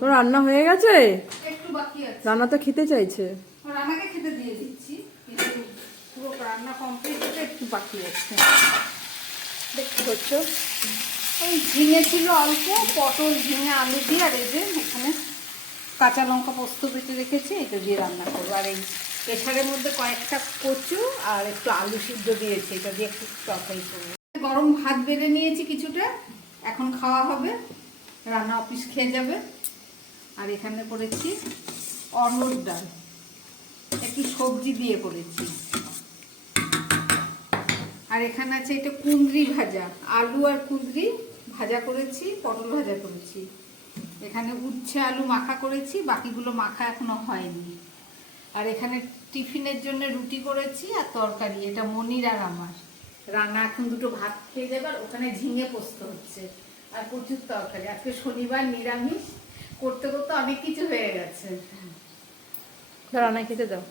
তোর রান্না হয়ে গেছে? একটু বাকি আছে। রান্না তো খেতে চাইছে। রান্নাকে খেতে দিয়ে দিচ্ছি, কিন্তু পুরো রান্না কমপ্লিট হতে একটু বাকি আছে। দেখতে পাচ্ছ ওই ঝিঙে ছিল অল্প, পটল ঝিঙে আলু দিয়ে, আর এই যে এখানে কাঁচা লঙ্কা পোস্ত বেটে রেখেছি, এটা দিয়ে রান্না করবো। আর এই প্রেশারের মধ্যে কয়েকটা কচু আর একটু আলু সিদ্ধ দিয়েছি, এটা দিয়ে একটু তরকারি করবো। গরম ভাত বেড়ে নিয়েছি কিছুটা, এখন খাওয়া হবে, রান্না অফিস খেয়ে যাবে। আর এখানে করেছি অরহর ডাল, একটু সবজি দিয়ে করেছি। আর এখানে আছে এটা কুঁদরি ভাজা, আলু আর কুঁদরি ভাজা করেছি, পটল ভাজা করেছি। এখানে উচ্ছে আলু মাখা করেছি, বাকিগুলো মাখা এখনো হয়নি। আর এখানে টিফিনের জন্য রুটি করেছি আর তরকারি, এটা মনির আর আমার। রান্না এখন দুটো ভাত খেয়ে যাবে, আর ওখানে ঝিঙে পোস্ত হচ্ছে আর প্রচুর তরকারি। আজকে শনিবার, নিরামিষ, করতে করতে অনেক কিছু হয়ে গেছে। রান্না খেতে দাও।